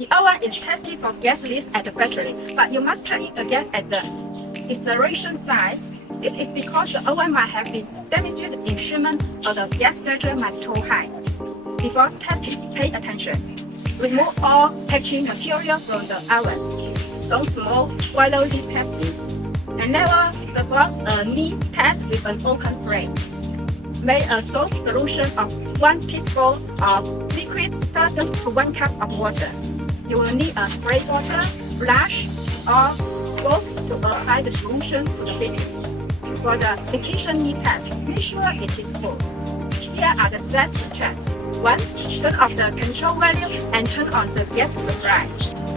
The oven is tested for gas leaks at the factory, but you must check it again at the installation site. This is because the oven might have been damaged in shipment or the gas pressure might be too high. Before testing, pay attention. Remove all packing material from the oven. Don't smoke while loading testing. And never perform a neat test with an open flame. Make a soap solution of 1 teaspoon of liquid started to 1 cup of water. You will need a spray bottle, brush, or scope to apply the solution to the fittings. For the ignition need test, make sure it is full. Here are the steps to check. 1. Turn off the control valve and turn on the gas supply.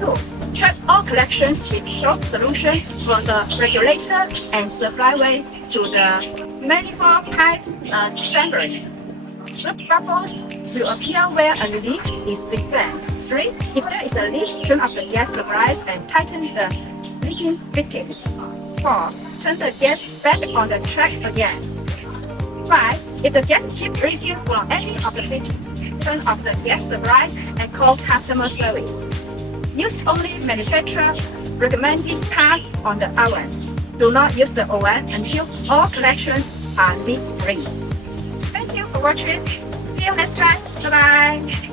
2. Check all connections with soap solution from the regulator and supply way to the manifold pipe assembly. Soap bubbles will appear where a leak is present. 3. If there is a leak, turn off the gas supplies and tighten the leaking fittings. 4. Turn the gas back on the track again. 5. If the gas keeps leaking from any of the fittings, turn off the gas supplies and call customer service. Use only manufacturer recommended parts on the oven. Do not use the oven until all connections are leak-free. Thank you for watching. See you next time. Bye bye.